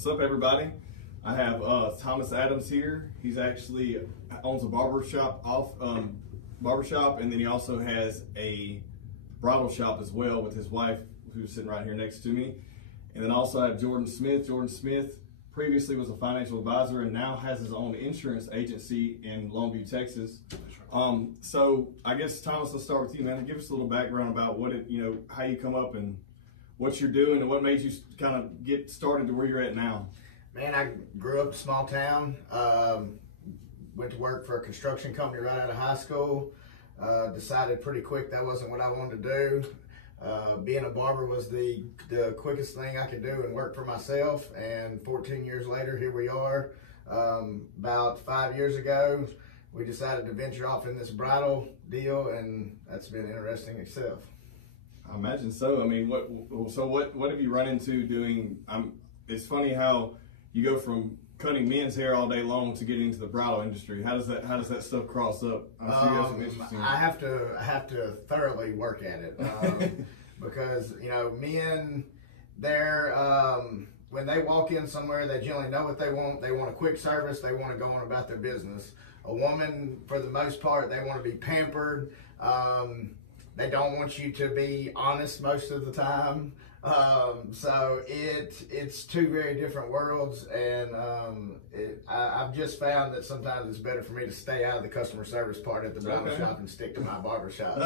What's up, everybody? I have Thomas Adams here. He's actually owns a barber shop, and then he also has a bridal shop as well with his wife, who's sitting right here next to me. And then also I have Jordan Smith. Jordan Smith previously was a financial advisor and now has his own insurance agency in Longview, Texas. So I guess, Thomas, let's start with you, man. Give us a little background about what how you come up and what you're doing and what made you kind of get started to where you're at now. Man, I grew up in a small town, went to work for a construction company right out of high school, decided pretty quick that wasn't what I wanted to do. Being a barber was the quickest thing I could do and work for myself, and 14 years later, here we are. About 5 years ago, we decided to venture off in this bridal deal, and that's been interesting itself. I imagine so. I mean, what have you run into doing? It's funny how you go from cutting men's hair all day long to getting into the bridal industry. How does that stuff cross up? I have to thoroughly work at it because men, they're when they walk in somewhere, they generally know what they want. They want a quick service. They want to go on about their business. A woman, for the most part, they want to be pampered. They don't want you to be honest most of the time. So it's two very different worlds, and I've just found that sometimes it's better for me to stay out of the customer service part at the bridal shop and stick to my barber shop.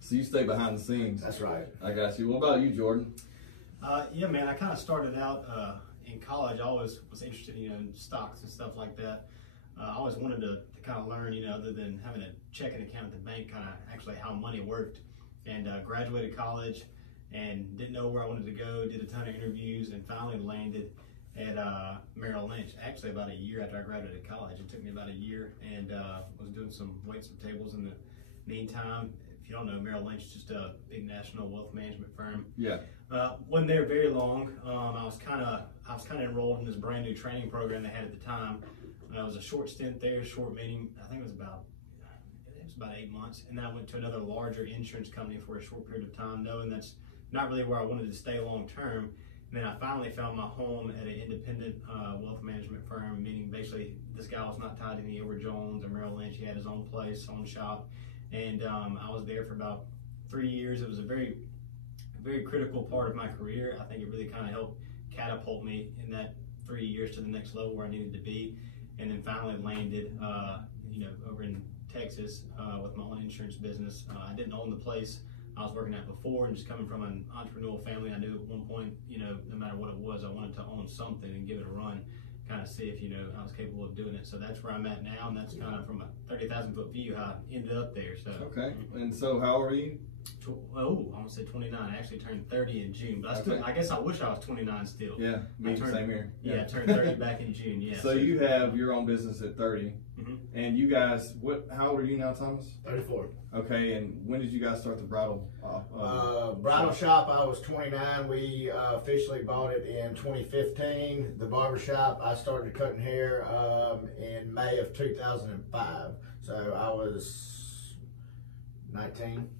So you stay behind the scenes. That's right. I got you. What about you, Jordan? Yeah, man, I kind of started out in college. I always was interested in stocks and stuff like that. I always wanted to kind of learn, other than having a checking account at the bank, kind of actually how money worked. And graduated college and didn't know where I wanted to go, did a ton of interviews, and finally landed at Merrill Lynch. Actually, about a year after I graduated college. It took me about a year, and was doing some weights and tables in the meantime. If you don't know, Merrill Lynch is just a big national wealth management firm. Yeah. Wasn't there very long. I was kind of enrolled in this brand new training program they had at the time. It was a short stint there, short meeting. I think it was about 8 months, and then I went to another larger insurance company for a short period of time, knowing that's not really where I wanted to stay long term. And then I finally found my home at an independent wealth management firm, meaning basically this guy was not tied to any Edward Jones or Merrill Lynch. He had his own place, own shop, and I was there for about 3 years. It was a very, very critical part of my career. I think it really kind of helped catapult me in that 3 years to the next level where I needed to be. And then finally landed, over in Texas with my own insurance business. I didn't own the place I was working at before, and just coming from an entrepreneurial family, I knew at one point, no matter what it was, I wanted to own something and give it a run, kind of see if, I was capable of doing it. So that's where I'm at now, and that's kind of from a 30,000-foot view how I ended up there. So okay. And so how old are you? I almost said 29. I actually turned 30 in June, but I guess I wish I was 29 still. Yeah, same here. Yeah, I turned 30 back in June. Yeah. So you have your own business at 30, and you guys, how old are you now, Thomas? 34. Okay, and when did you guys start the bridal? Bridal shop, I was 29. We officially bought it in 2015. The barber shop, I started cutting hair in May of 2005. So I was 19.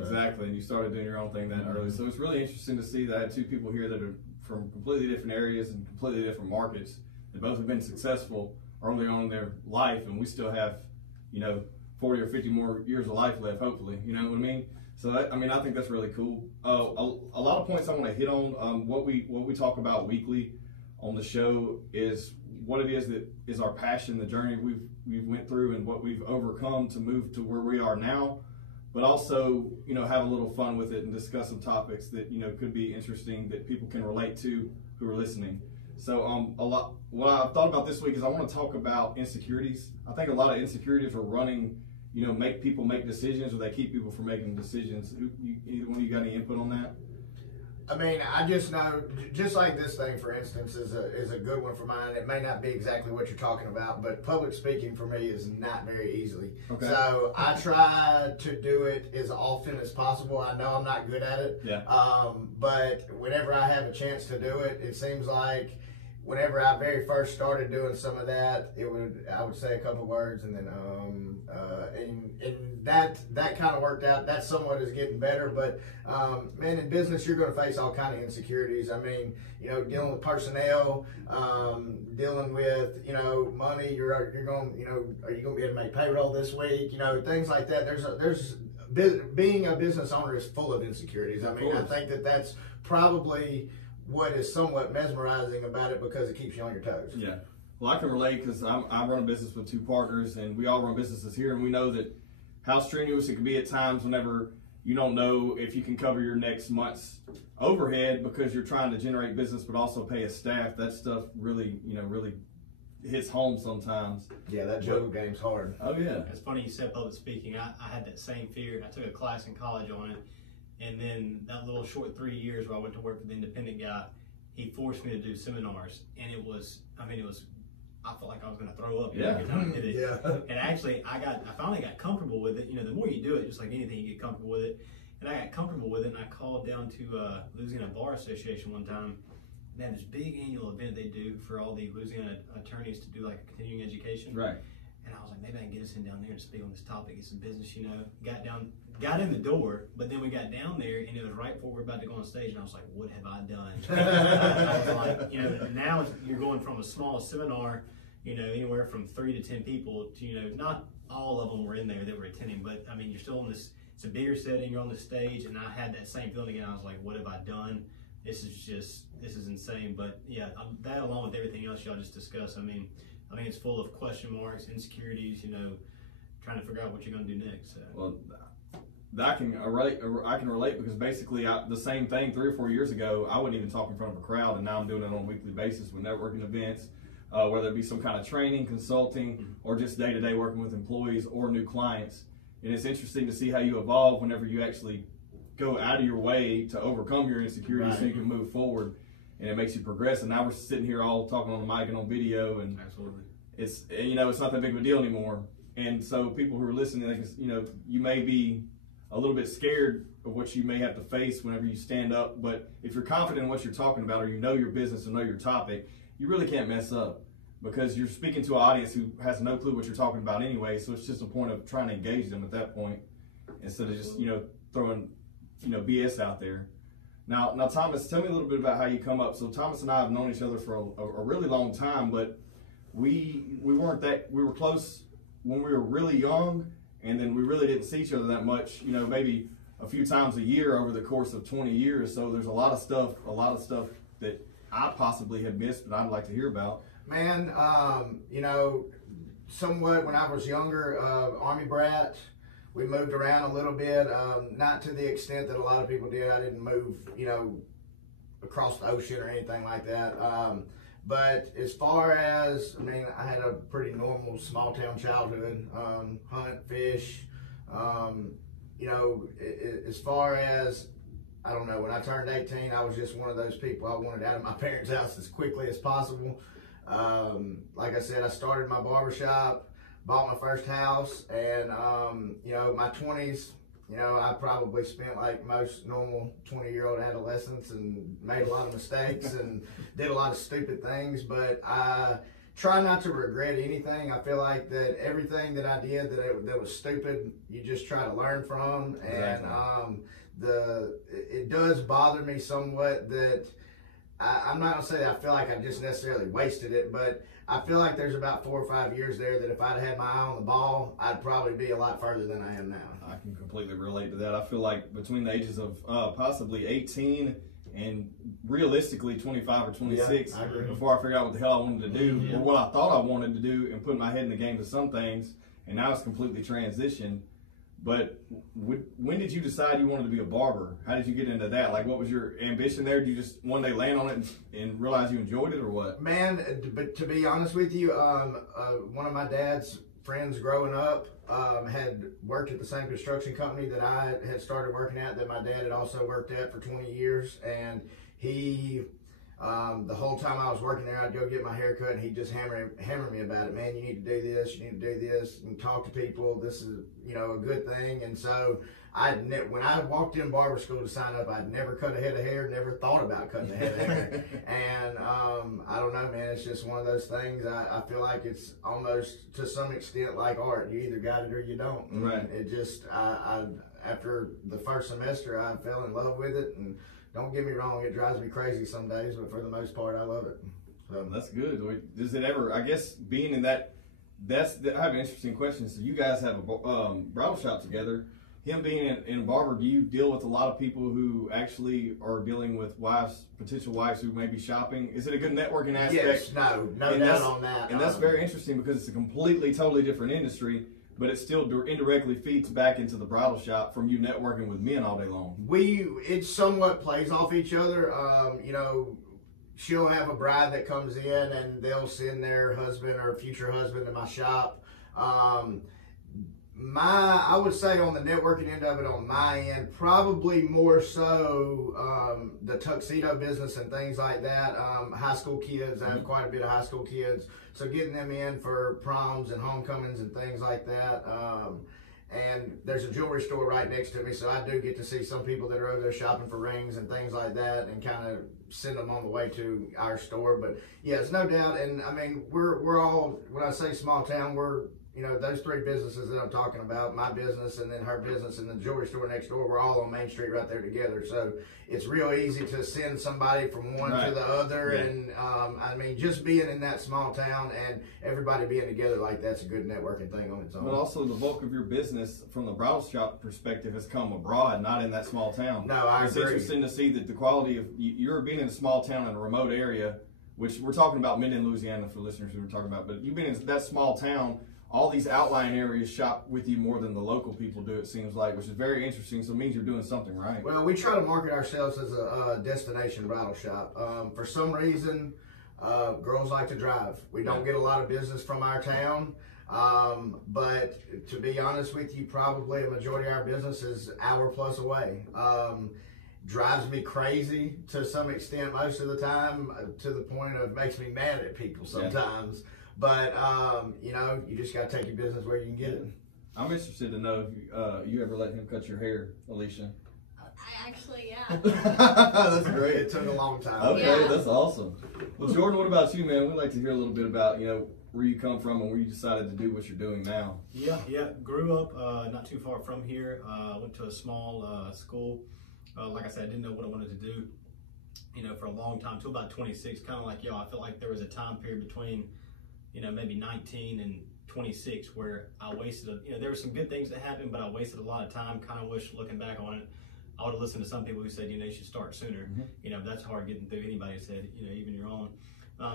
Exactly, and you started doing your own thing that early. So it's really interesting to see that I had two people here that are from completely different areas and completely different markets. They both have been successful early on in their life, and we still have, 40 or 50 more years of life left, hopefully. You know what I mean? So I think that's really cool. A lot of points I want to hit on. What we talk about weekly on the show is what it is that is our passion, the journey we've went through, and what we've overcome to move to where we are now. But also, have a little fun with it and discuss some topics that, could be interesting that people can relate to who are listening. So what I've thought about this week is I want to talk about insecurities. I think a lot of insecurities are running, make people make decisions, or they keep people from making decisions. Either one of you got any input on that? I mean, I just know, just like this thing, for instance, is a good one for mine. It may not be exactly what you're talking about, but public speaking for me is not very easily. Okay. So I try to do it as often as possible. I know I'm not good at it. Yeah. But whenever I have a chance to do it, it seems like whenever I very first started doing some of that, I would say a couple words, and then and that kind of worked out. That somewhat is getting better, but man, in business you're going to face all kind of insecurities. I mean, you know, dealing with personnel, dealing with, you know, money. You're going, you know, are you going to be able to make payroll this week? You know, things like that. Being a business owner is full of insecurities. I mean, I think that's probably what is somewhat mesmerizing about it, because it keeps you on your toes. Yeah. Well, I can relate, because I run a business with 2 partners, and we all run businesses here, and we know that how strenuous it can be at times whenever you don't know if you can cover your next month's overhead because you're trying to generate business but also pay a staff. That stuff really, you know, really hits home sometimes. Yeah, that juggle game's hard. Oh yeah. It's funny you said public speaking. I had that same fear. I took a class in college on it, and then that little short 3 years where I went to work for the independent guy, he forced me to do seminars, and it was, I felt like I was going to throw up every time I did it. Yeah. And actually, I finally got comfortable with it. You know, the more you do it, just like anything, you get comfortable with it. And I got comfortable with it, and I called down to Louisiana Bar Association one time. They had this big annual event they do for all the Louisiana attorneys to do like a continuing education. Right. And I was like, maybe I can get us in down there and speak on this topic, get some business, you know. Got in the door, but then we got down there, and it was right before we were about to go on stage, and I was like, what have I done? I was like, you know, now you're going from a small seminar, you know, anywhere from 3 to 10 people to, you know, not all of them were in there that were attending, but I mean, you're still in this, it's a bigger setting, you're on the stage, and I had that same feeling again. I was like, what have I done? This is insane. But yeah, that along with everything else y'all just discussed, I think it's full of question marks, insecurities, you know, trying to figure out what you're going to do next. So. Well, I can relate because basically the same thing 3 or 4 years ago, I wouldn't even talk in front of a crowd, and now I'm doing it on a weekly basis with networking events, whether it be some kind of training, consulting, or just day-to-day working with employees or new clients. And it's interesting to see how you evolve whenever you actually go out of your way to overcome your insecurities so you can move forward, and it makes you progress. And now we're sitting here all talking on the mic and on video, and Absolutely. it's, you know, it's not that big of a deal anymore. And so people who are listening, they can, you know, you may be a little bit scared of what you may have to face whenever you stand up, but if you're confident in what you're talking about, or you know your business and know your topic, you really can't mess up, because you're speaking to an audience who has no clue what you're talking about anyway. So it's just a point of trying to engage them at that point, instead of just, you know, throwing, you know, BS out there. Now Thomas, tell me a little bit about how you come up. So Thomas and I have known each other for a really long time, but we were close when we were really young, and then we really didn't see each other that much, you know, maybe a few times a year over the course of 20 years. So there's a lot of stuff that I possibly have missed that I'd like to hear about. Man, you know, somewhat when I was younger, Army brat, we moved around a little bit, not to the extent that a lot of people did. I didn't move, you know, across the ocean or anything like that. But as far as, I had a pretty normal small town childhood, hunt, fish, you know, as far as, I don't know, when I turned 18, I was just one of those people. I wanted out of my parents' house as quickly as possible. Like I said, I started my barber shop, bought my first house, and, you know, my 20s, you know, I probably spent like most normal 20-year-old adolescents and made a lot of mistakes and did a lot of stupid things, but I try not to regret anything. I feel like that everything that I did that was stupid, you just try to learn from. Exactly. And it does bother me somewhat that I'm not gonna say that I feel like I just necessarily wasted it, but I feel like there's about 4 or 5 years there that if I'd had my eye on the ball, I'd probably be a lot further than I am now. I can completely relate to that. I feel like between the ages of possibly 18 and realistically 25 or 26, before I figured out what the hell I wanted to do, or what I thought I wanted to do, and put my head in the game to some things, and now it's completely transitioned. But when did you decide you wanted to be a barber? How did you get into that? Like, what was your ambition there? Did you just one day land on it and realize you enjoyed it, or what? Man, but to be honest with you, one of my dad's friends growing up had worked at the same construction company that I had started working at, that my dad had also worked at for 20 years. And he, the whole time I was working there, I'd go get my hair cut, and he'd just hammer me about it. Man, you need to do this, you need to do this, and talk to people. This is, you know, a good thing. And so when I walked in barber school to sign up, I'd never cut a head of hair, never thought about cutting a head of hair. And don't know, man. It's just one of those things. I feel like it's almost to some extent like art. You either got it or you don't. Right. It just, after the first semester, I fell in love with it. And don't get me wrong, it drives me crazy some days, but for the most part, I love it. So, that's good. Does it ever, I guess, being in that, I have an interesting question. So you guys have a bridal shop together. Him being in Barber, do you deal with a lot of people who actually are dealing with potential wives who may be shopping? Is it a good networking aspect? yes, no doubt on that. And that's very interesting because it's a completely, totally different industry, but it still indirectly feeds back into the bridal shop from you networking with men all day long. It somewhat plays off each other. You know, she'll have a bride that comes in and they'll send their husband or future husband to my shop. I would say on the networking end of it, on my end, probably more so the tuxedo business and things like that. High school kids, I have quite a bit of high school kids, so getting them in for proms and homecomings and things like that. And there's a jewelry store right next to me, so I do get to see some people that are over there shopping for rings and things like that, and kind of send them on the way to our store. But yes, no doubt. And I mean, we're all, when I say small town, we're, you know, those three businesses that I'm talking about, my business and then her business and the jewelry store next door, we're all on Main Street right there together. So it's real easy to send somebody from one to the other. Yeah. And I mean, just being in that small town and everybody being together like that's a good networking thing on its own. But also the bulk of your business from the bridal shop perspective has come abroad, not in that small town. No, I agree. It's interesting to see that the quality of, you're being in a small town in a remote area, which we're talking about Minden, Louisiana for listeners who we're talking about, but you've been in that small town, all these outlying areas shop with you more than the local people do, it seems like, which is very interesting. So it means you're doing something right. Well, we try to market ourselves as a destination bridal shop. For some reason, girls like to drive. We don't get a lot of business from our town. But to be honest with you, probably a majority of our business is hour plus away. Drives me crazy to some extent most of the time, to the point of makes me mad at people sometimes. Yeah. But, you know, you just got to take your business where you can get it. I'm interested to know if you ever let him cut your hair, Alicia. I actually, yeah. That's great. It took a long time. Okay, yeah. That's awesome. Well, Jordan, what about you, man? We'd like to hear a little bit about, you know, where you come from and where you decided to do what you're doing now. Yeah. Grew up not too far from here. Went to a small school. Like I said, I didn't know what I wanted to do, you know, for a long time, till about 26. Kind of like y'all, I felt like there was a time period between, you know, maybe 19 and 26 where I wasted, you know, there were some good things that happened, but I wasted a lot of time. Kind of wish, looking back on it, I would have listened to some people who said, you know, you should start sooner. Mm-hmm. You know, that's hard getting through. Anybody said, you know, even your own.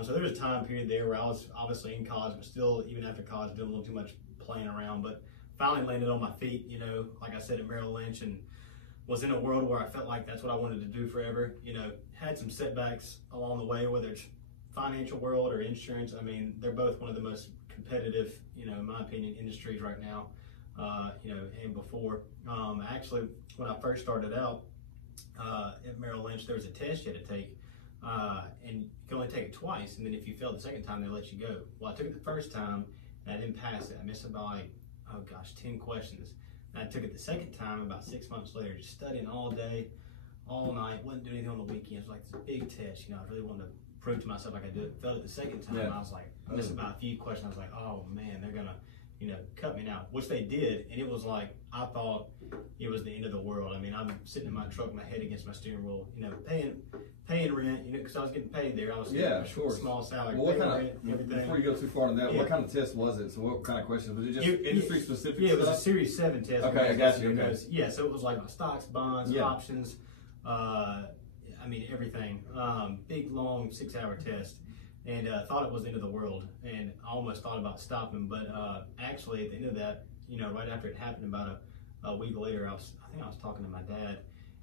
So there was a time period there where I was obviously in college, but still, even after college, doing a little too much playing around. But finally landed on my feet, you know, like I said, at Merrill Lynch, and was in a world where I felt like that's what I wanted to do forever. You know, had some setbacks along the way, whether it's financial world or insurance. I mean, they're both one of the most competitive, you know, in my opinion, industries right now, you know, and before. Actually, when I first started out at Merrill Lynch, there was a test you had to take, and you can only take it twice, and then if you fail the second time, they let you go. Well, I took it the first time, and I didn't pass it. I missed about, like, 10 questions. And I took it the second time about 6 months later, just studying all day, all night, wasn't doing anything on the weekends. Like, this big test, you know, I really wanted to prove to myself like I did. Failed it the second time. I was like, I missed about a few questions. I was like, oh man, they're gonna, you know, cut me now, which they did. And it was like, I thought it was the end of the world. I mean, I'm sitting in my truck, my head against my steering wheel, you know, paying rent, you know, because I was getting paid there. I was getting a small salary, well, paying rent, everything. Before you go too far on that, what kind of test was it? So what kind of questions? Was it just industry specific? Yeah, it was a Series 7 test. Okay, I got you. Yeah, so it was like my stocks, bonds, options, I mean, everything. Big, long, 6-hour test. And thought it was the end of the world. And I almost thought about stopping. But actually, at the end of that, you know, right after it happened, about a week later, I think I was talking to my dad.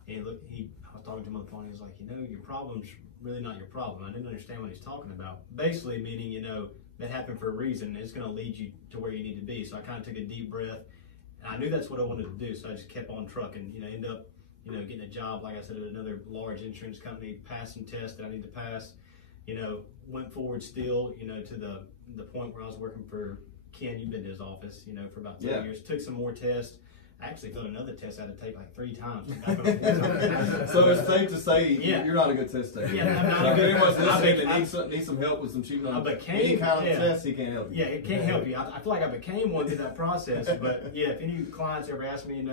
And I was talking to him on the phone. He was like, you know, your problem's really not your problem. I didn't understand what he's talking about. Basically meaning, you know, that happened for a reason. It's going to lead you to where you need to be. So I kind of took a deep breath. And I knew that's what I wanted to do. So I just kept on trucking, you know, end up, you know, getting a job, like I said, at another large insurance company, passed some tests that I need to pass, you know, went forward still, you know, to the point where I was working for Ken. You've been to his office, you know, for about 3 years. Took some more tests. I actually filled another test I had to take like 3 times. So it's safe to say Yeah. you're not a good test taker. Yeah, I'm not so a good anyone's test listening that needs some help with some cheating on any kind of test, he can't help you. Yeah, it can't help you. I feel like I became one through that process. But yeah, if any clients ever ask me,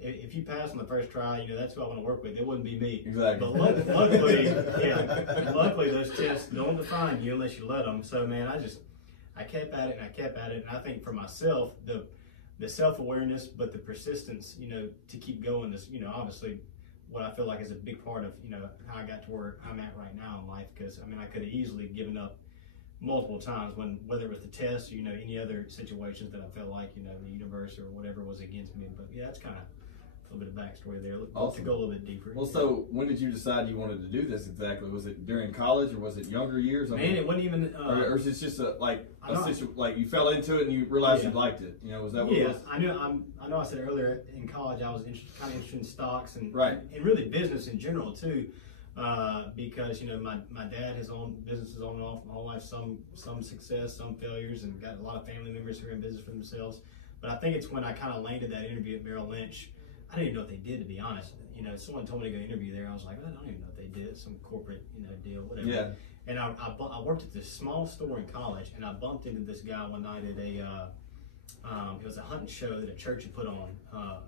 if you pass on the first try, that's who I want to work with. It wouldn't be me. Exactly. But luckily those tests don't define you unless you let them. So man, I kept at it and I kept at it. And I think for myself, the self-awareness, but the persistence, to keep going is, obviously what I feel like is a big part of, how I got to where I'm at right now in life. Because I could have easily given up multiple times whether it was the test or, any other situations that I felt like, the universe or whatever was against me. But yeah, that's kind of a little bit of backstory there. Awesome. To go a little bit deeper. Well, so when did you decide you wanted to do this exactly? Was it during college or was it younger years? It wasn't even. Or is it just like you fell into it and you realized you liked it? Was that what it was? I know. I said earlier in college I was kind of interested in stocks and really business in general too, because my dad has owned businesses on and off my whole life. Some success, some failures, and got a lot of family members who are in business for themselves. But I think it's when I kind of landed that interview at Merrill Lynch. I didn't even know what they did, to be honest. Someone told me to go interview there. I was like, I don't even know what they did. Some corporate, deal, whatever. Yeah. And I worked at this small store in college, and I bumped into this guy one night at it was a hunting show that a church had put on,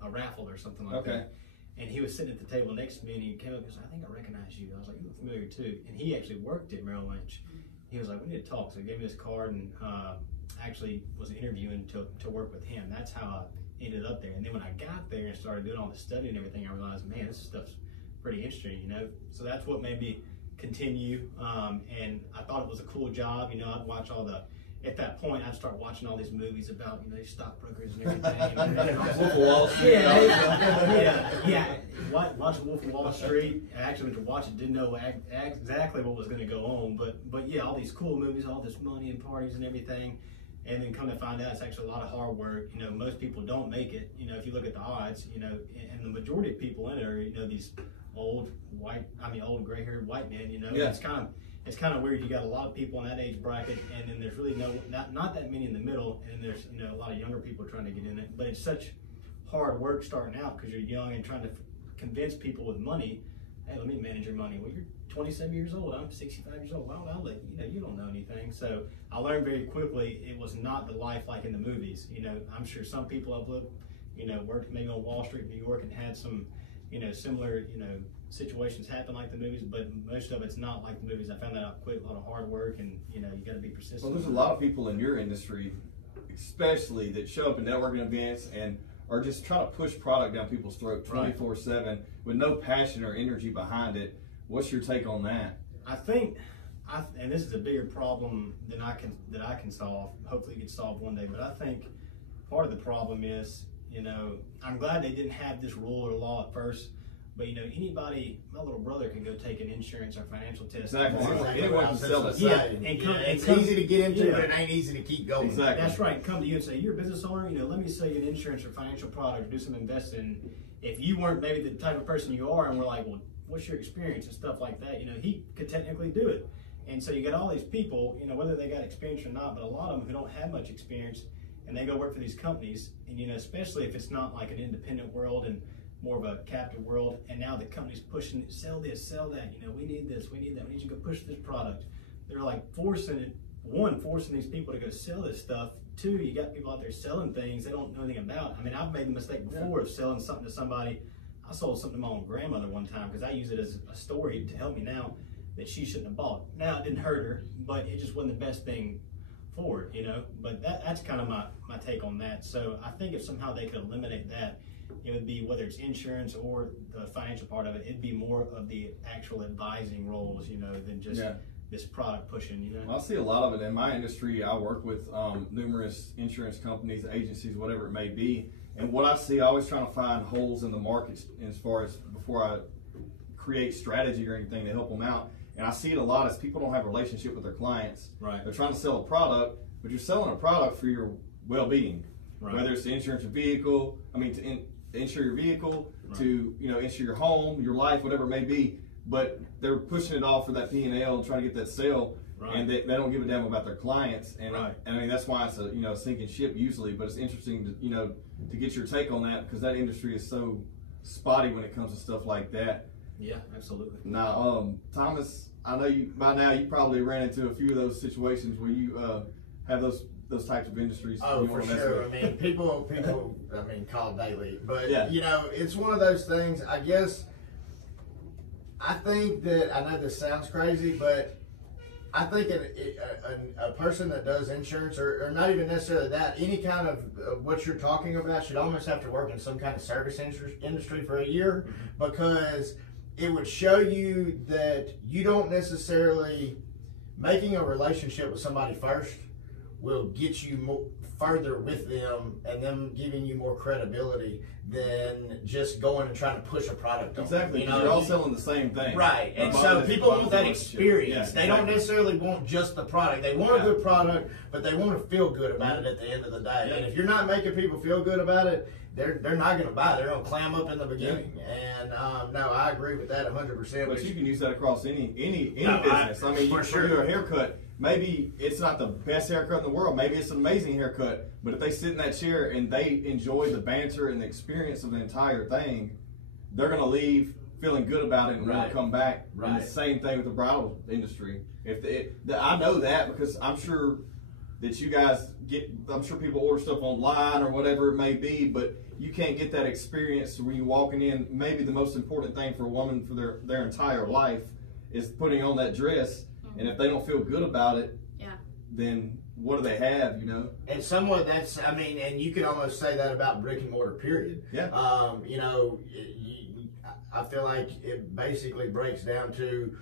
a raffle or something like that. And he was sitting at the table next to me, and he came up and was like, I think I recognize you. I was like, you look familiar too. And he actually worked at Merrill Lynch. He was like, we need to talk. So he gave me this card and actually was interviewing to work with him. That's how I ended up there. And then when I got there and started doing all the study and everything, I realized, man, this stuff's pretty interesting, So that's what made me continue. And I thought it was a cool job. I'd watch at that point, I'd start watching all these movies about, these stockbrokers and everything. Wolf of Wall Street. Watching Wolf of Wall Street. I actually went to watch it, didn't know exactly what was going to go on. But yeah, all these cool movies, all this money and parties and everything. And then come to find out it's actually a lot of hard work. Most people don't make it. If you look at the odds, and the majority of people in it are, these old gray-haired white men. Yeah. It's kind of weird. You got a lot of people in that age bracket, and then there's really not that many in the middle, and then there's a lot of younger people trying to get in it. But it's such hard work starting out because you're young and trying to convince people with money, hey, let me manage your money. Well, you're 27 years old. I'm 65 years old. Well, I'll let you don't know anything. So I learned very quickly it was not the life like in the movies. I'm sure some people have lived, worked maybe on Wall Street in New York and had some, similar, situations happen like the movies, but most of it's not like the movies. I found that out quick. A lot of hard work, and you got to be persistent. Well, there's a lot of people in your industry, especially that show up at networking events and are just trying to push product down people's throat 24/7 with no passion or energy behind it. What's your take on that? I think, and this is a bigger problem than that I can solve. Hopefully, it gets solved one day. But I think part of the problem is, I'm glad they didn't have this rule or law at first. But anybody, my little brother can go take an insurance or financial test. Exactly. Anyone can sell this. It's easy to get into, but it ain't easy to keep going. Exactly. That's right. Come to you and say, you're a business owner. Let me sell you an insurance or financial product or do some investing. If you weren't maybe the type of person you are, and we're like, well, what's your experience and stuff like that? He could technically do it. And so you got all these people, whether they got experience or not, but a lot of them who don't have much experience, and they go work for these companies, and especially if it's not like an independent world and more of a captive world, and now the company's pushing, sell this, sell that, we need this, we need that, we need you to go push this product. They're like forcing these people to go sell this stuff. Two, you got people out there selling things they don't know anything about. I've made the mistake before of selling something to somebody. I sold something to my own grandmother one time because I use it as a story to help me now that she shouldn't have bought. Now, it didn't hurt her, but it just wasn't the best thing for her, But that's kind of my take on that. So I think if somehow they could eliminate that, it would be, whether it's insurance or the financial part of it, it'd be more of the actual advising roles, than just this product pushing, Well, I see a lot of it in my industry. I work with numerous insurance companies, agencies, whatever it may be. And what I see, I always trying to find holes in the market as far as before I create strategy or anything to help them out. And I see it a lot as people don't have a relationship with their clients. Right. They're trying to sell a product, but you're selling a product for your well-being. Right. Whether it's to insure your vehicle, to insure your vehicle, right, to insure your home, your life, whatever it may be. But they're pushing it off for that P&L and trying to get that sale. and they don't give a damn about their clients. And right. I mean, that's why it's a sinking ship usually. But it's interesting to to get your take on that, because that industry is so spotty when it comes to stuff like that. Yeah, absolutely. Now, Thomas, I know by now you probably ran into a few of those situations where you have those types of industries. Oh, for sure. I mean, people, call daily, but it's one of those things. I guess I think that I know this sounds crazy, but I think a person that does insurance, or not even necessarily that, any kind of what you're talking about, should almost have to work in some kind of service industry for a year, because it would show you that you don't necessarily, making a relationship with somebody first will get you further with them, and them giving you more credibility than just going and trying to push a product on exactly, them. You're all selling the same thing. Right, and so people want that experience. They don't necessarily want just the product. They want a good product, but they want to feel good about it at the end of the day. And if you're not making people feel good about it, they're not going to buy. They're going to clam up in the beginning. And no, I agree with that 100%. But you can use that across any business. I mean, for your haircut, maybe it's not the best haircut in the world. Maybe it's an amazing haircut. But if they sit in that chair and they enjoy the banter and the experience of the entire thing, they're going to leave feeling good about it and want to come back. Right. And the same thing with the bridal industry. I know that because I'm sure that you guys I'm sure people order stuff online or whatever it may be, but you can't get that experience when you're walking in. Maybe the most important thing for a woman for their entire life is putting on that dress. And if they don't feel good about it, then what do they have, And somewhat and you can almost say that about brick and mortar, period. Yeah. I feel like it basically breaks down to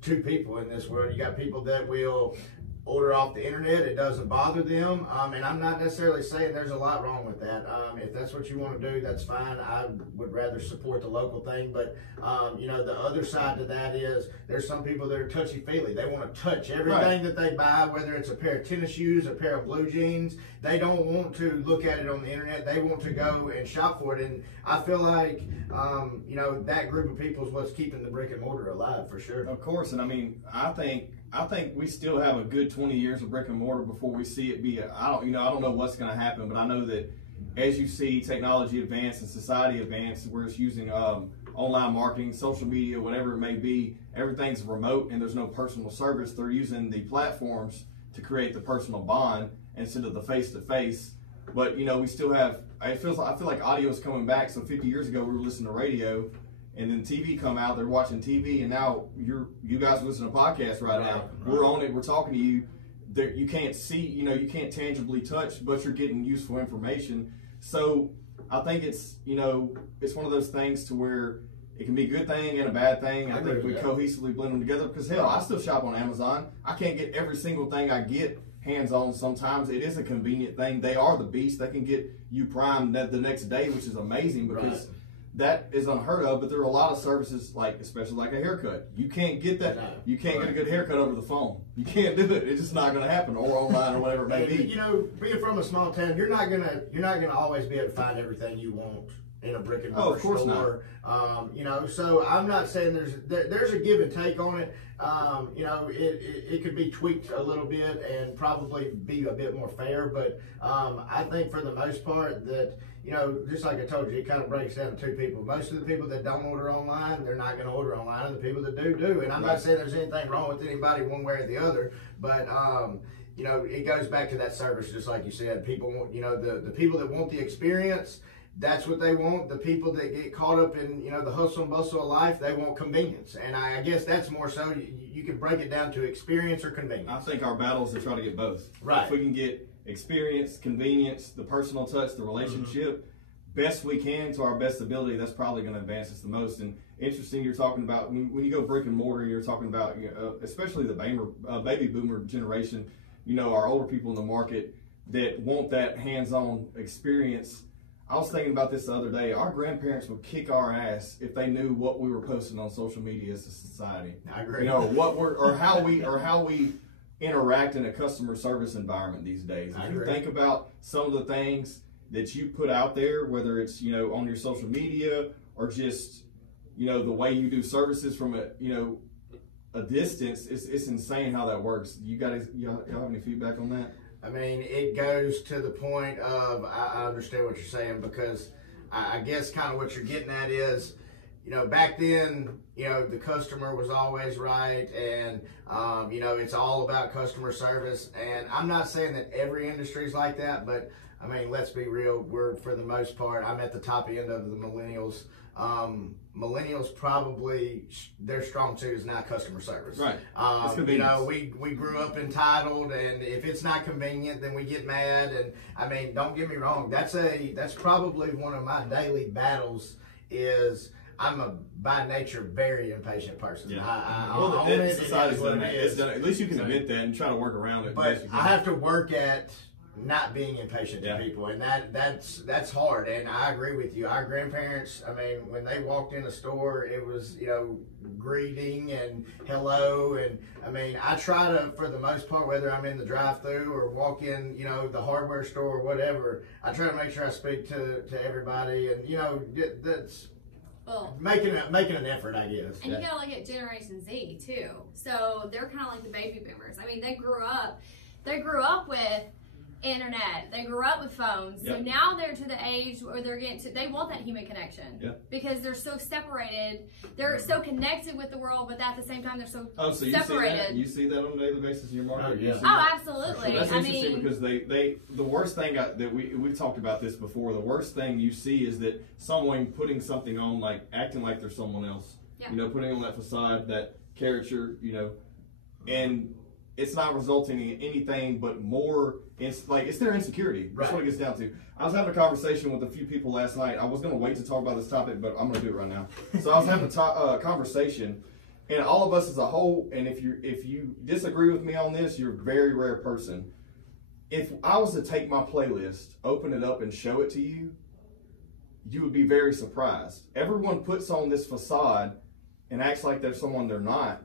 two people in this world. You got people that will order off the internet. It doesn't bother them. And I'm not necessarily saying there's a lot wrong with that. If that's what you want to do, that's fine. I would rather support the local thing. But, the other side to that is there's some people that are touchy-feely. They want to touch everything that they buy, whether it's a pair of tennis shoes, a pair of blue jeans. They don't want to look at it on the internet. They want to go and shop for it. And I feel like, that group of people is what's keeping the brick and mortar alive, for sure. Of course. And I think we still have a good 20 years of brick and mortar before we see it be I don't know what's going to happen, but I know that as you see technology advance and society advance, where it's using online marketing, social media, whatever it may be, everything's remote and there's no personal service. They're using the platforms to create the personal bond instead of the face-to-face. But we still have, I feel like audio is coming back. So 50 years ago we were listening to radio, and then TV come out, they're watching TV, and now you guys listen to podcasts right now. We're on it, we're talking to you. You can't see, you can't tangibly touch, but you're getting useful information. So I think it's one of those things to where it can be a good thing and a bad thing. I think we cohesively blend them together, because hell, I still shop on Amazon. I can't get every single thing I get hands-on. Sometimes it is a convenient thing. They are the beast. They can get you primed the next day, which is amazing, because that is unheard of. But there are a lot of services, especially like a haircut. You can't get that. You can't get a good haircut over the phone. You can't do it. It's just not going to happen, or online, or whatever it may be. Being from a small town, you're not gonna always be able to find everything you want in a brick and mortar store. Of course not. So I'm not saying there's a give and take on it. It could be tweaked a little bit and probably be a bit more fair, but I think for the most part that, just like I told you, it kind of breaks down to two people. Most of the people that don't order online, they're not going to order online, and the people that do. And I'm not saying there's anything wrong with anybody one way or the other, but it goes back to that service, just like you said. People want, the people that want the experience, that's what they want. The people that get caught up in, the hustle and bustle of life, they want convenience. And I guess that's more so, you can break it down to experience or convenience. I think our battle is to try to get both. Right. If we can get experience, convenience, the personal touch, the relationship, best we can to our best ability, that's probably going to advance us the most. And interesting, you're talking about, when you go brick and mortar, you're talking about, especially the baby boomer generation, our older people in the market that want that hands-on experience. I was thinking about this the other day. Our grandparents would kick our ass if they knew what we were posting on social media as a society. I agree. How we interact in a customer service environment these days. If you think about some of the things that you put out there, whether it's on your social media or just the way you do services from a a distance, it's insane how that works. Y'all have any feedback on that? I mean, it goes to the point of, I understand what you're saying, because I guess kind of what you're getting at is, you know, back then, you know, the customer was always right, and, you know, it's all about customer service. And I'm not saying that every industry is like that, but I mean, let's be real, we're, for the most part, I'm at the top end of the millennials. Millennials probably, their strong suit is not customer service. Right. You know, we grew up entitled, and if it's not convenient, then we get mad. And I mean, don't get me wrong, that's probably one of my daily battles. Is I'm a by nature very impatient person. Yeah. Well, the society's done that. It's done. At least you can admit that and try to work around it. But I have to work at not being impatient to people, and that's hard. And I agree with you. Our grandparents, I mean, when they walked in a store, it was, you know, greeting and hello. And I mean, I try to, for the most part, whether I'm in the drive-through or walk in, you know, the hardware store or whatever, I try to make sure I speak to everybody. And you know, that's making an effort, I guess. And you gotta look at Generation Z too. So they're kind of like the baby boomers. I mean, they grew up with internet. They grew up with phones. Yep. So now they're to the age where they want that human connection. Yep. Because they're so separated. They're so connected with the world, but at the same time they're so so separated. You see that on a daily basis in your market? Oh, yeah. Oh, absolutely. So that's interesting, I mean, because the worst thing that we've talked about this before. The worst thing you see is that someone putting something on, like acting like they're someone else. Yeah. You know, putting on that facade, that caricature. You know, and it's not resulting in anything but more. It's their insecurity. That's what it gets down to. I was having a conversation with a few people last night. I was going to wait to talk about this topic, but I'm going to do it right now. So I was having a conversation, and all of us as a whole, and if you disagree with me on this, you're a very rare person. If I was to take my playlist, open it up, and show it to you, you would be very surprised. Everyone puts on this facade and acts like they're someone they're not.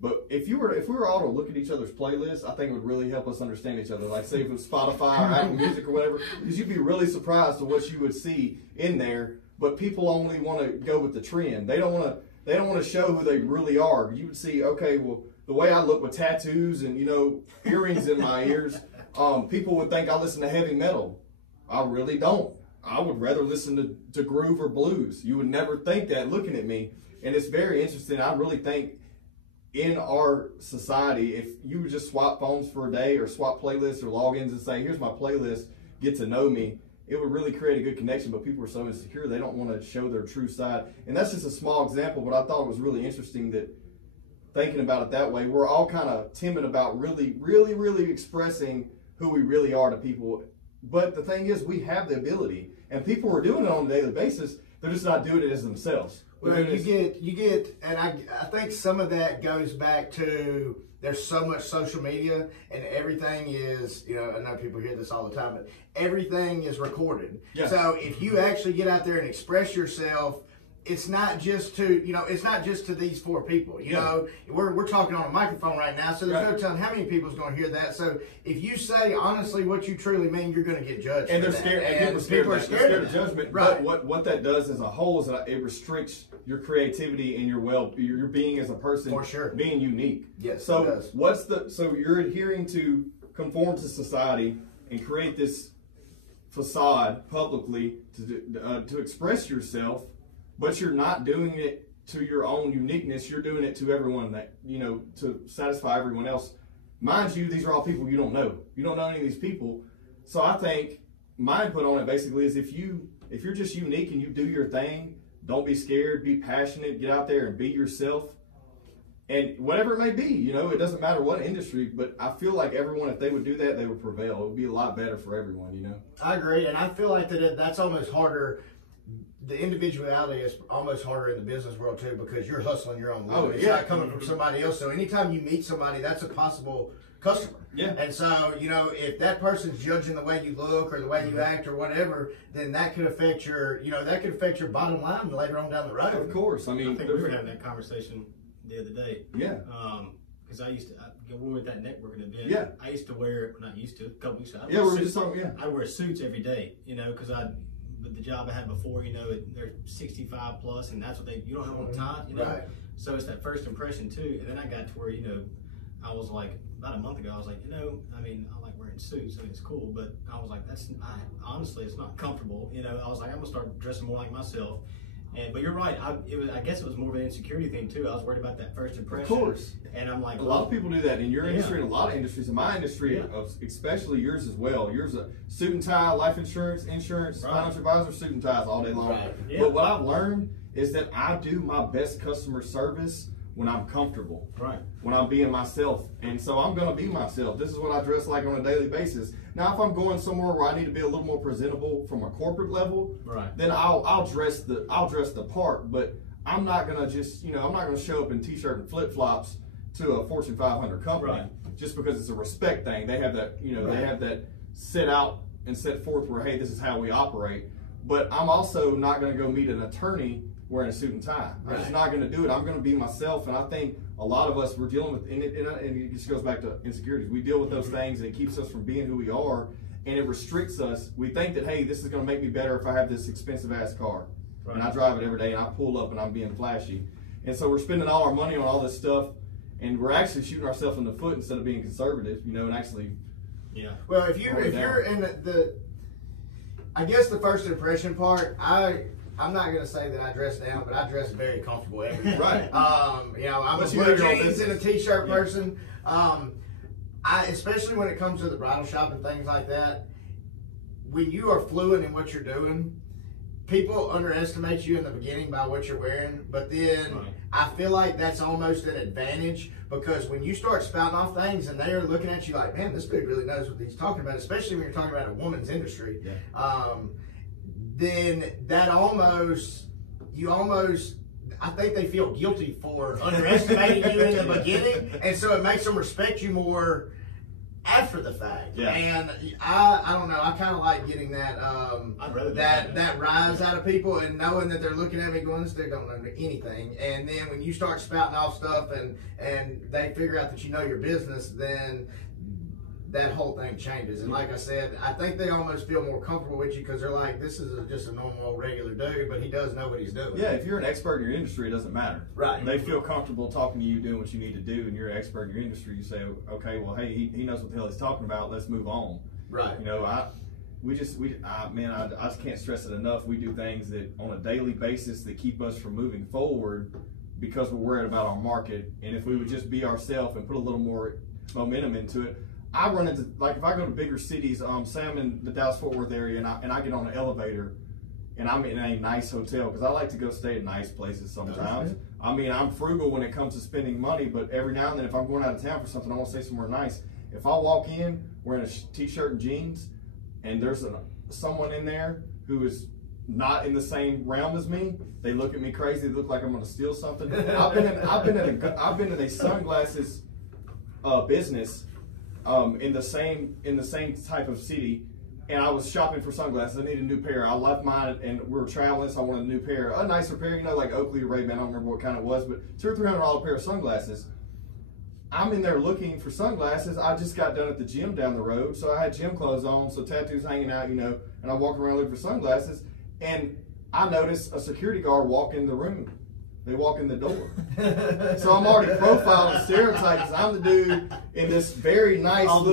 But if we were all to look at each other's playlists, I think it would really help us understand each other. Like, say if it was Spotify or Apple Music or whatever, because you'd be really surprised at what you would see in there. But people only want to go with the trend. They don't want to show who they really are. You would see, okay, well, the way I look with tattoos and, you know, earrings in my ears, people would think I listen to heavy metal. I really don't. I would rather listen to groove or blues. You would never think that looking at me. And it's very interesting. I really think in our society, if you would just swap phones for a day or swap playlists or logins and say, here's my playlist, get to know me, it would really create a good connection. But people are so insecure, they don't want to show their true side. And that's just a small example, but I thought it was really interesting that thinking about it that way, we're all kind of timid about really, really, really expressing who we really are to people. But the thing is, we have the ability, and people are doing it on a daily basis. They're just not doing it as themselves. Well, you get, and I think some of that goes back to, there's so much social media, and everything is, you know, I know people hear this all the time, but everything is recorded. Yeah. So if you actually get out there and express yourself, it's not just to, you know, it's not just to these four people. You know, we're talking on a microphone right now, so there's no telling how many people's going to hear that. So if you say honestly what you truly mean, you're going to get judged. And they're scared. And people are scared of judgment. Right. But what that does as a whole is that it restricts your creativity and your being as a person. For sure. Being unique. Yes. So it does. So you're adhering to conform to society and create this facade publicly to express yourself. But you're not doing it to your own uniqueness. You're doing it to everyone that, you know, to satisfy everyone else. Mind you, these are all people you don't know. You don't know any of these people. So I think my input on it basically is if you're just unique and you do your thing, don't be scared, be passionate, get out there and be yourself. And whatever it may be, you know, it doesn't matter what industry, but I feel like everyone, if they would do that, they would prevail. It would be a lot better for everyone, you know. I agree, and I feel like that's almost harder. The individuality is almost harder in the business world too, because you're hustling your own living. It's not coming from somebody else. So anytime you meet somebody, that's a possible customer. Yeah. And so, you know, if that person's judging the way you look or the way you act or whatever, then that could affect your bottom line later on down the road. Of course. I mean, I think we were having that conversation the other day. Yeah. Because when we were at that networking event, yeah. I used to wear, not used to, a couple weeks ago. I wear suits every day, you know, because with the job I had before, you know, they're 65 plus, and that's what you don't have on tie, you know. Right. So it's that first impression too. And then I got to where, I was like, about a month ago, I was like, I mean, I like wearing suits, and it's cool, but I was like, honestly, it's not comfortable. I was like, I'm gonna start dressing more like myself. But you're right. I guess it was more of an insecurity thing too. I was worried about that first impression. Of course. And I'm like, a lot of people do that in your industry, and a lot of industries. In my industry, especially yours as well. Yours a suit and tie, life insurance, financial advisor, suit and ties all day long. Right. Yeah. But what I've learned is that I do my best customer service when I'm comfortable. Right. When I'm being myself. And so I'm going to be myself. This is what I dress like on a daily basis. Now, if I'm going somewhere where I need to be a little more presentable from a corporate level, then I'll dress the part. But I'm not going to just, I'm not going to show up in t-shirt and flip-flops to a Fortune 500 company just because it's a respect thing. They have that, they have that set out and set forth where, hey, this is how we operate. But I'm also not going to go meet an attorney wearing a suit and tie. I'm just not going to do it. I'm going to be myself. And I think a lot of us, we're dealing with, and it just goes back to insecurities. We deal with those things, and it keeps us from being who we are, and it restricts us. We think that, hey, this is going to make me better if I have this expensive ass car. And I drive it every day, and I pull up and I'm being flashy. And so we're spending all our money on all this stuff, and we're actually shooting ourselves in the foot instead of being conservative, and actually. Yeah. Well, if you're in the I guess the first impression part, I'm not going to say that I dress down, but I dress very comfortable every day. Right. I'm a blue jeans and a t-shirt person. Especially when it comes to the bridal shop and things like that, when you are fluent in what you're doing, people underestimate you in the beginning by what you're wearing, but then I feel like that's almost an advantage, because when you start spouting off things and they're looking at you like, man, this dude really knows what he's talking about, especially when you're talking about a woman's industry. Then that I think they feel guilty for underestimating you in the beginning, and so it makes them respect you more after the fact. And I don't know, I kind of like getting that that rise out of people, and knowing that they're looking at me going, this dude don't know anything. And then when you start spouting off stuff and they figure out that you know your business, then that whole thing changes. And like I said, I think they almost feel more comfortable with you because they're like, this is just a normal, regular dude, but he does know what he's doing. Yeah, if you're an expert in your industry, it doesn't matter. Right. They feel comfortable talking to you, doing what you need to do, and you're an expert in your industry. You say, okay, well, hey, he knows what the hell he's talking about. Let's move on. Right. I just can't stress it enough. We do things that on a daily basis that keep us from moving forward because we're worried about our market. And if we would just be ourselves and put a little more momentum into it, I run into, like, if I go to bigger cities, say I'm in the Dallas-Fort Worth area and I get on an elevator and I'm in a nice hotel, because I like to go stay at nice places sometimes. I mean, I'm frugal when it comes to spending money, but every now and then if I'm going out of town for something, I want to stay somewhere nice. If I walk in wearing a t-shirt and jeans and there's someone in there who is not in the same realm as me, they look at me crazy. They look like I'm going to steal something. I've been in a sunglasses business in the same type of city, and I was shopping for sunglasses. I needed a new pair. I left mine, and we were traveling, so I wanted a new pair, a nicer pair, like Oakley or Ray-Ban. I don't remember what kind it was, but $200 or $300 pair of sunglasses. I'm in there looking for sunglasses. I just got done at the gym down the road, so I had gym clothes on, so tattoos hanging out, and I walk around looking for sunglasses, and I noticed a security guard walk in the room. They walk in the door. So I'm already profiled and stereotyped because I'm the dude in this very nice I'm the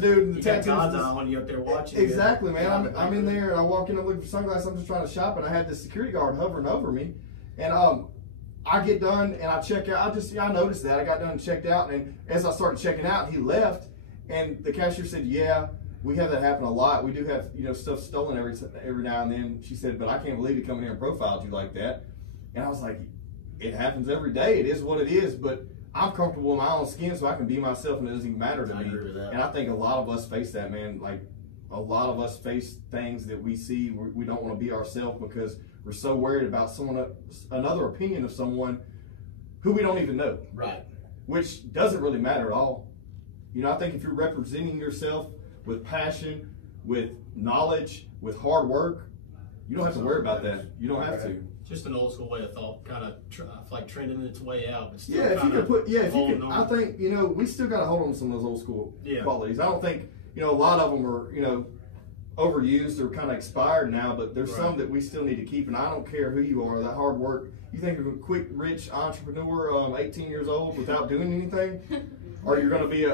dude in the tattoos. On you up there watching. Exactly, man. I'm in there and I walk in, I'm looking for sunglasses. I'm just trying to shop, and I had this security guard hovering over me. And I get done and I check out. I noticed that. I got done and checked out, and as I started checking out, he left, and the cashier said, "Yeah, we have that happen a lot. We do have stuff stolen every now and then." She said, "But I can't believe he come in here and profiled you like that." And I was like, it happens every day. It is what it is, but I'm comfortable in my own skin, so I can be myself, and it doesn't even matter to me. And I think a lot of us face that, man. Like, a lot of us face things that we see, we don't want to be ourselves because we're so worried about another opinion of someone who we don't even know. Right. Which doesn't really matter at all. I think if you're representing yourself with passion, with knowledge, with hard work, you don't have to worry about that. You don't have to. Just an old school way of thought, kind of like trending its way out. But still I think, we still got to hold on to some of those old school qualities. I don't think, a lot of them are, overused or kind of expired now, but there's some that we still need to keep. And I don't care who you are, that hard work. You think of a quick, rich entrepreneur, 18 years old, without doing anything, or you're gonna be an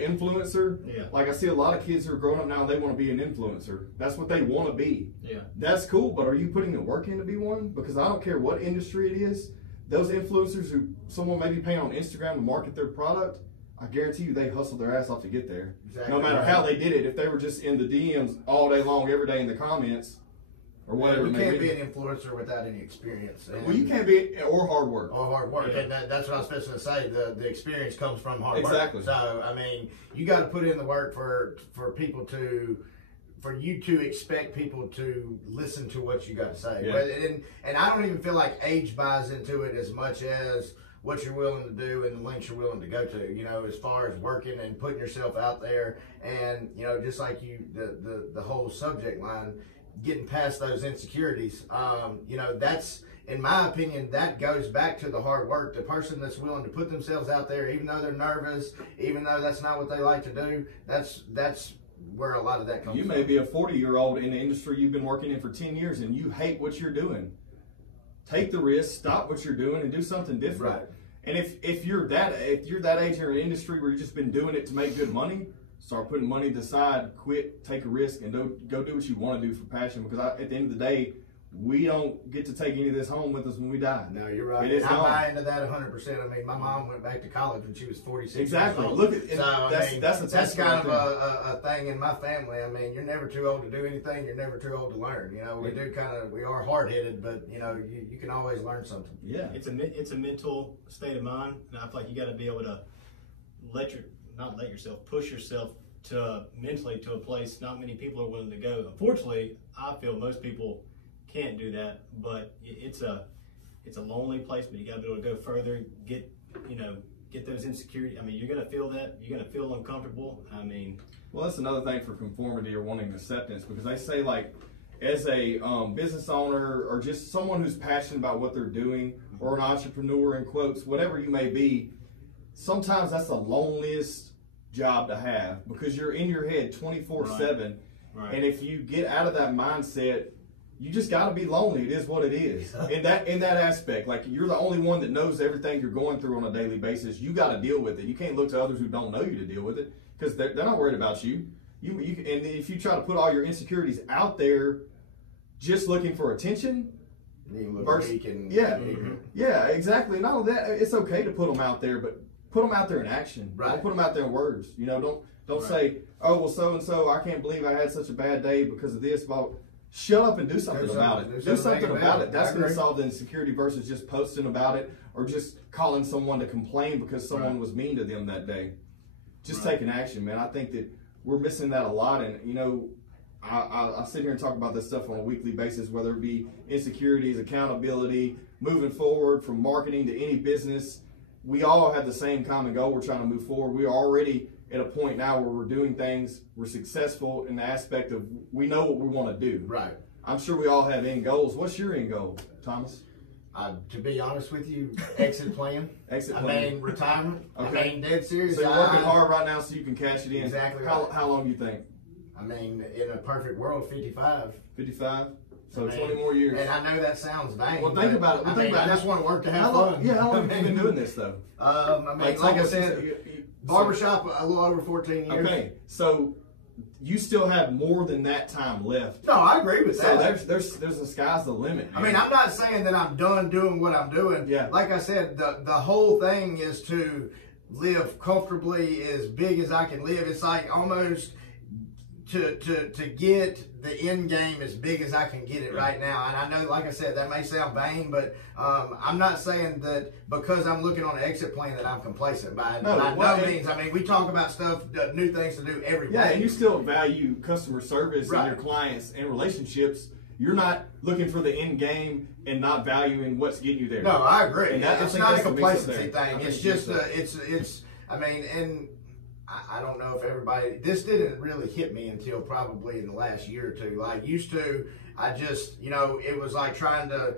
influencer. Yeah. Like I see a lot of kids who are growing up now, they want to be an influencer. That's what they want to be. Yeah. That's cool, but are you putting the work in to be one? Because I don't care what industry it is. Those influencers who someone may be paying on Instagram to market their product, I guarantee you they hustled their ass off to get there. Exactly. No matter how they did it, if they were just in the DMs all day long, every day in the comments, or whatever. You can't be an influencer without any experience. Well, you can't be, or hard work. Or hard work, Yeah. and that's what I was supposed to say. The experience comes from hard work. Exactly. So I mean, you got to put in the work for people to, for you to expect people to listen to what you got to say. Yeah. But, and I don't even feel like age buys into it as much as what you're willing to do and the lengths you're willing to go to, you know, as far as working and putting yourself out there. And, you know, just like the whole subject line, getting past those insecurities, you know, that's, in my opinion, that goes back to the hard work. The person that's willing to put themselves out there, even though they're nervous, even though that's not what they like to do, that's where a lot of that comes from. You may be a 40-year-old in the industry you've been working in for 10 years and you hate what you're doing. Take the risk, stop what you're doing, and do something different. Right. And if you're that age in an industry where you've just been doing it to make good money, start putting money to the side, quit, take a risk, and go do what you want to do for passion. Because at the end of the day, we don't get to take any of this home with us when we die. No, you're right. It is I gone. buy into that 100%. I mean, my mom went back to college when she was 46 Exactly. years old. Look at so, that's kind of a a thing in my family. I mean, you're never too old to do anything. You're never too old to learn. You know, we are hard-headed, but, you know, you can always learn something. Yeah. It's a mental state of mind, and I feel like you got to be able to push yourself to mentally to a place not many people are willing to go. Unfortunately, I feel most people can't do that, but it's a lonely place. But you got to be able to go further, get those insecurities. I mean, you're gonna feel that. You're gonna feel uncomfortable. I mean, well, that's another thing for conformity or wanting acceptance, because they say, like, as a business owner or just someone who's passionate about what they're doing, or an entrepreneur in quotes, whatever you may be, sometimes that's the loneliest job to have, because you're in your head 24/7. Right. And if you get out of that mindset, you just got to be lonely. It is what it is. In that aspect, like, you're the only one that knows everything you're going through on a daily basis. You got to deal with it. You can't look to others who don't know you to deal with it, because they're not worried about you. And if you try to put all your insecurities out there, just looking for attention, You look weak and yeah, exactly. Not only that, it's okay to put them out there, but put them out there in action. Right. Don't put them out there in words. You know, don't say, oh, well, so and so, I can't believe I had such a bad day because of this. Well, shut up and do something about it. Do something about it. That's going to solve the insecurity versus just posting about it or just calling someone to complain because someone was mean to them that day. Just taking action, man. I think that we're missing that a lot. And, you know, I sit here and talk about this stuff on a weekly basis, whether it be insecurities, accountability, moving forward from marketing to any business. We all have the same common goal. We're trying to move forward. We're already at a point now where we're doing things, we're successful in the aspect of we know what we want to do. Right. I'm sure we all have end goals. What's your end goal, Thomas? To be honest with you, exit plan. Exit I plan. mean, retirement. Okay. I mean, dead serious. So you're working hard right now so you can cash it in. Exactly. How long do you think? I mean, in a perfect world, 55. 55? So I mean, 20 more years. And I know that sounds vain. Well, think about it. I just want to work to have fun. Yeah, how long have you been doing this, though? I mean, like I said, Barber Shop, a little over 14 years. Okay, so you still have more than that time left. No, I agree with that. So there's the sky's the limit, man. I mean, I'm not saying that I'm done doing what I'm doing. Yeah. Like I said, the whole thing is to live comfortably as big as I can live. It's like almost to get the end game as big as I can get it right now. And I know, like I said, that may sound vain, but I'm not saying that because I'm looking on an exit plan that I'm complacent by no means. I mean, we talk about stuff, new things to do every Yeah, day. and you still value customer service Right. and your clients and relationships. You're not looking for the end game and not valuing what's getting you there. No, I agree. And I It's think not a that's the mix complacency there. I thing. think It's it's just, just I mean, and I don't know if everybody, this didn't really hit me until probably in the last year or two. Like, used to, I just, you know, it was like trying to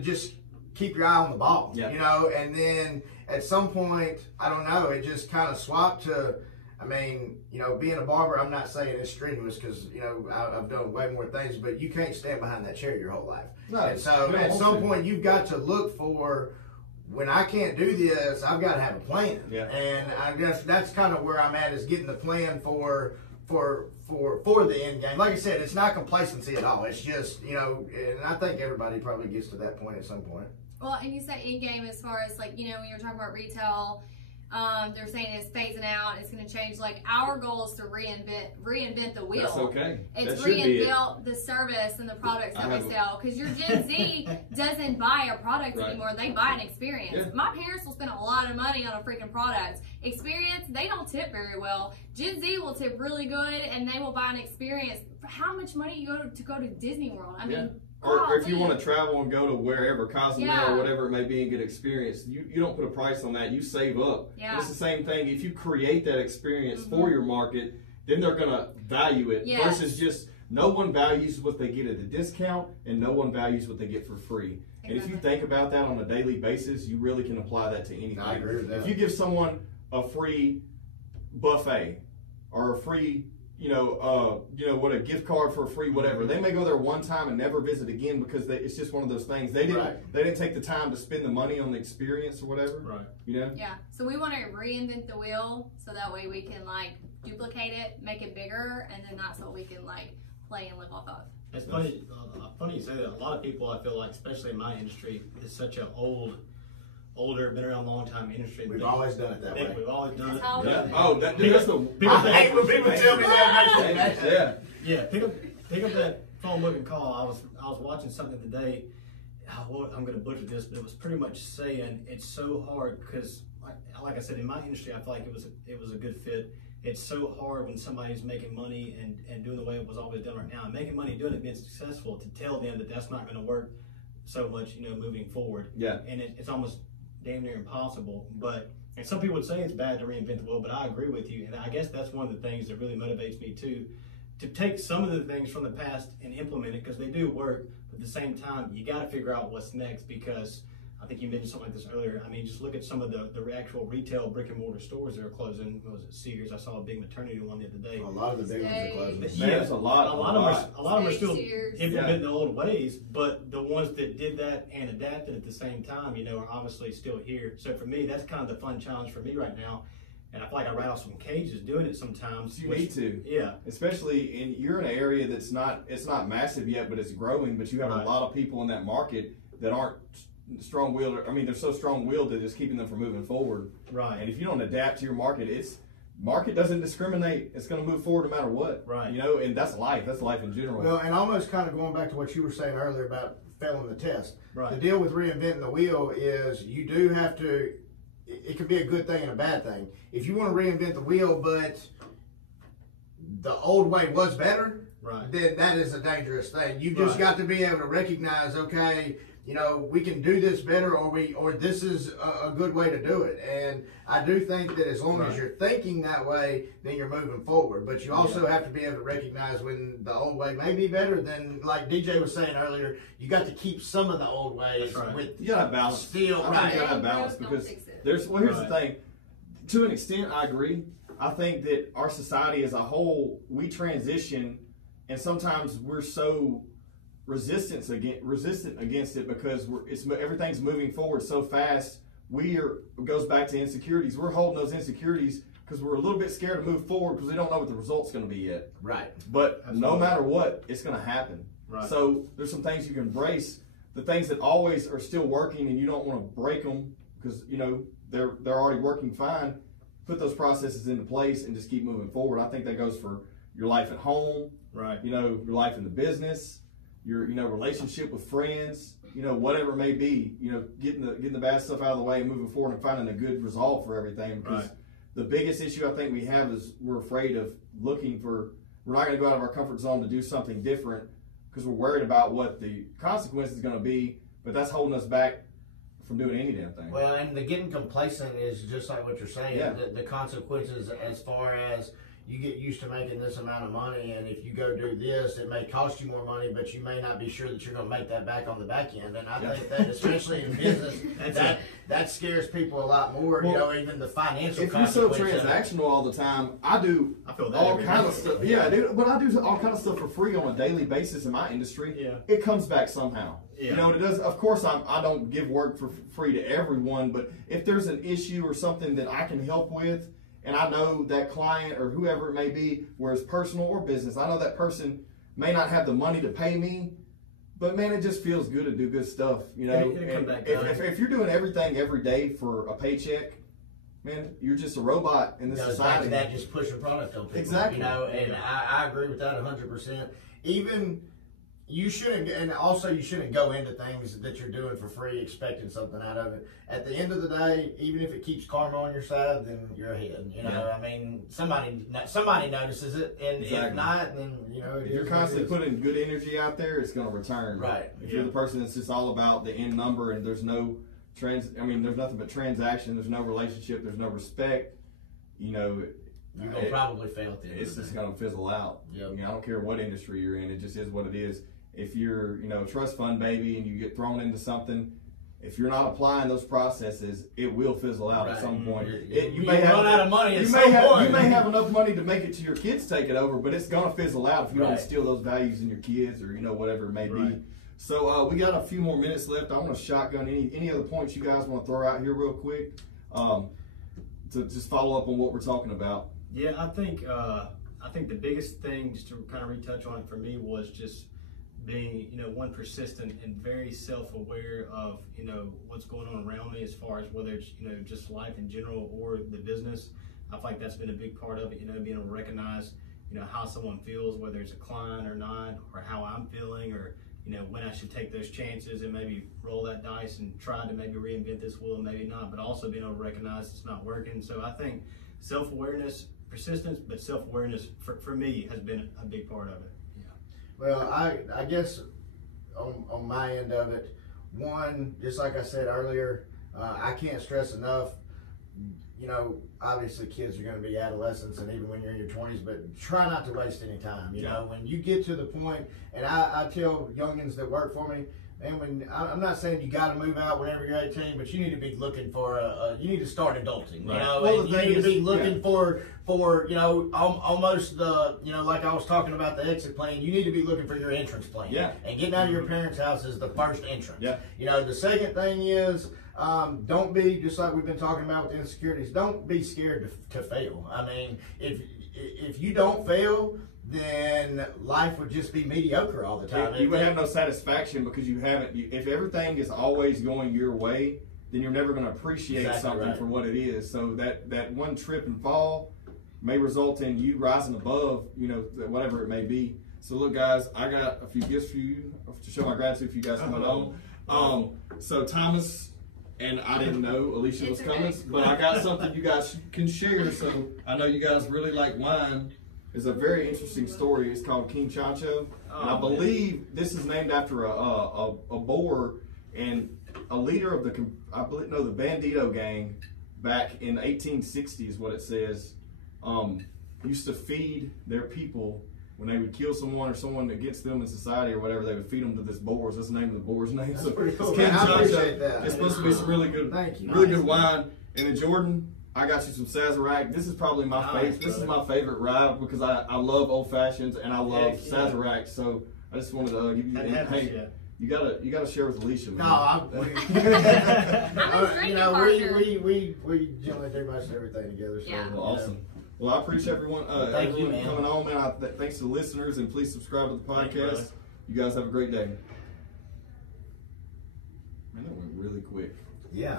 just keep your eye on the ball, Yeah. you know, and then at some point, I don't know, it just kind of swapped to, I mean, you know, being a barber, I'm not saying it's strenuous because, you know, I've done way more things, but you can't stand behind that chair your whole life. No, and so at some point, you've got to look for, when I can't do this, I've got to have a plan. Yeah. And I guess that's kind of where I'm at, is getting the plan for the end game. Like I said, it's not complacency at all. It's just, you know, and I think everybody probably gets to that point at some point. Well, and you said end game as far as, like, you know, when you're talking about retail, they're saying it's phasing out, it's going to change. Like, our goal is to reinvent the wheel. That's okay. It's that reinvent the service and the products that we sell. Because your Gen Z doesn't buy a product anymore; they buy an experience. Yeah. My parents will spend a lot of money on a freaking product. Experience, they don't tip very well. Gen Z will tip really good, and they will buy an experience. For how much money you go to Disney World? I mean. Or if you want to travel and go to wherever, Cozumel or whatever it may be, and get experience, you don't put a price on that. You save up. Yeah. It's the same thing. If you create that experience for your market, then they're going to value it. Yes. Versus just no one values what they get at a discount, and no one values what they get for free. Exactly. And if you think about that on a daily basis, you really can apply that to anything. I agree with that. If you give someone a free buffet or a free a gift card for a free whatever. They may go there one time and never visit again because it's just one of those things. They didn't take the time to spend the money on the experience or whatever. Right. You know? Yeah. So we want to reinvent the wheel so that way we can like duplicate it, make it bigger, and then that's what we can like play and live off of. It's funny you say that. A lot of people, I feel like, especially in my industry, is such an older, been around a long time industry. We've always done it that way. We've always done it. Yeah. Oh, that's the. I hate when people tell me that. Yeah. Pick up that phone book and call. I was watching something today. I'm going to butcher this, but it was pretty much saying it's so hard because, like I said, in my industry, I feel like it was a good fit. It's so hard when somebody's making money and doing the way it was always done right now, and making money doing it, being successful, to tell them that that's not going to work so much, moving forward. Yeah. And it's almost damn near impossible. And some people would say it's bad to reinvent the wheel, but I agree with you. And I guess that's one of the things that really motivates me too, to take some of the things from the past and implement it, because they do work. But at the same time, you got to figure out what's next, because I think you mentioned something like this earlier. I mean, just look at some of the actual retail brick and mortar stores that are closing. What was it, Sears? I saw a big maternity one the other day. A lot of the big ones are closing. Yeah, there's a lot of them are still implementing the old ways, but the ones that did that and adapted at the same time, are obviously still here. So for me, that's kind of the fun challenge for me right now. And I feel like I rattle some cages doing it sometimes. You need to. Yeah. Especially you're in an area it's not massive yet, but it's growing, but you have a lot of people in that market that aren't strong-willed. I mean, they're so strong-willed that it's keeping them from moving forward. Right. And if you don't adapt to your market, market doesn't discriminate. It's going to move forward no matter what. Right. And that's life. That's life in general. Well, and almost kind of going back to what you were saying earlier about failing the test. Right. The deal with reinventing the wheel is you do have to, it could be a good thing and a bad thing. If you want to reinvent the wheel, but the old way was better, then that is a dangerous thing. You just got to be able to recognize, okay, we can do this better, or this is a good way to do it. And I do think that as long as you're thinking that way, then you're moving forward. But you also have to be able to recognize when the old way may be better than, like DJ was saying earlier, you got to keep some of the old ways with you got to balance. Still, I think you got to balance, because here's the thing. To an extent, I agree. I think that our society as a whole, we transition, and sometimes we're so resistant against it because everything's moving forward so fast. It goes back to insecurities. We're holding those insecurities because we're a little bit scared to move forward because we don't know what the result's going to be yet. Right. But no matter what, it's going to happen. Right. So there's some things you can embrace. The things that always are still working and you don't want to break them because they're already working fine. Put those processes into place and just keep moving forward. I think that goes for your life at home. Right. Your life in the business. Your relationship with friends, whatever it may be, getting the bad stuff out of the way and moving forward and finding a good resolve for everything. Because the biggest issue I think we have is we're afraid of we're not going to go out of our comfort zone to do something different because we're worried about what the consequence is going to be, but that's holding us back from doing any damn thing. Well, and the getting complacent is just like what you're saying. Yeah. The consequences as far as you get used to making this amount of money, and if you go do this, it may cost you more money, but you may not be sure that you're going to make that back on the back end. And I think that, especially in business, that scares people a lot more. Well, you know, even the financial. If you're so transactional all the time, I feel that all kind of stuff. Yeah, dude, but I do all kind of stuff for free on a daily basis in my industry. Yeah, it comes back somehow. Yeah. You know, it does. Of course, I don't give work for free to everyone, but if there's an issue or something that I can help with, and I know that client or whoever it may be, whether it's personal or business, I know that person may not have the money to pay me, but man, it just feels good to do good stuff. You know, if you're doing everything every day for a paycheck, man, you're just a robot in this society. That just pushing product on people. Exactly. You know, and I agree with that 100%. Even you shouldn't, and also you shouldn't go into things that you're doing for free expecting something out of it. At the end of the day, even if it keeps karma on your side, then you're ahead. You know, I mean, somebody notices it, and if not, then you know. If you're constantly putting good energy out there, it's going to return. Right. If you're the person that's just all about the end number, and there's no there's nothing but transaction. There's no relationship. There's no respect. You know. You're going to probably fail at the end. It's just going to fizzle out. Yep. You know, I don't care what industry you're in. It just is what it is. If you're, a trust fund baby and you get thrown into something, if you're not applying those processes, it will fizzle out at some point. You may run out of money at some point. You may have enough money to make it to your kids take it over, but it's going to fizzle out if you don't instill those values in your kids or, whatever it may be. So we got a few more minutes left. I want to shotgun any other points you guys want to throw out here real quick to just follow up on what we're talking about. Yeah, I think the biggest thing, just to kind of retouch on it for me, was just being, one, persistent and very self-aware of, what's going on around me as far as whether it's, just life in general or the business. I feel like that's been a big part of it, being able to recognize, how someone feels, whether it's a client or not, or how I'm feeling, or, when I should take those chances and maybe roll that dice and try to maybe reinvent this wheel and maybe not, but also being able to recognize it's not working. So I think self-awareness, persistence, but self-awareness for me has been a big part of it. Well, I guess on my end of it, one, just like I said earlier, I can't stress enough, obviously kids are going to be adolescents and even when you're in your 20s, but try not to waste any time. You know, when you get to the point, and I tell youngins that work for me, and I'm not saying you got to move out whenever you're 18, but you need to be looking for you need to start adulting. Right. Well, you need to be looking for almost the like I was talking about the exit plan. You need to be looking for your entrance plan. Yeah. And getting out of your parents' house is the first entrance. Yeah. The second thing is don't be, just like we've been talking about with insecurities. Don't be scared to fail. I mean, if you don't fail, then life would just be mediocre all the time. You would have no satisfaction because you haven't. If everything is always going your way, then you're never going to appreciate something for what it is. So that one trip and fall may result in you rising above, whatever it may be. So look, guys, I got a few gifts for you to show my gratitude for you guys coming on. So Thomas and I didn't know Alicia was coming, but I got something you guys can share. So I know you guys really like wine. It's a very interesting story. It's called King Chancho. And I believe this is named after a boar and a leader of the Bandito gang back in the 1860s, is what it says, used to feed their people when they would kill someone or someone against them in society or whatever. They would feed them to this boar. That's the name of the boar's name. That's so pretty cool. It's King Chancho. It's supposed to be some really good, good wine. And then Jordan, I got you some Sazerac. This is probably my favorite. This is my favorite rye because I love old fashions and I love Sazerac. So I just wanted to give you. Hey, you gotta share with Alicia. Man. No, we generally do most everything together. So, yeah. Well, awesome. Well, I appreciate everyone coming on, man. Thanks to the listeners and please subscribe to the podcast. You guys have a great day. Man, that went really quick. Yeah,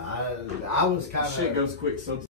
I was kind of. Shit goes quick so.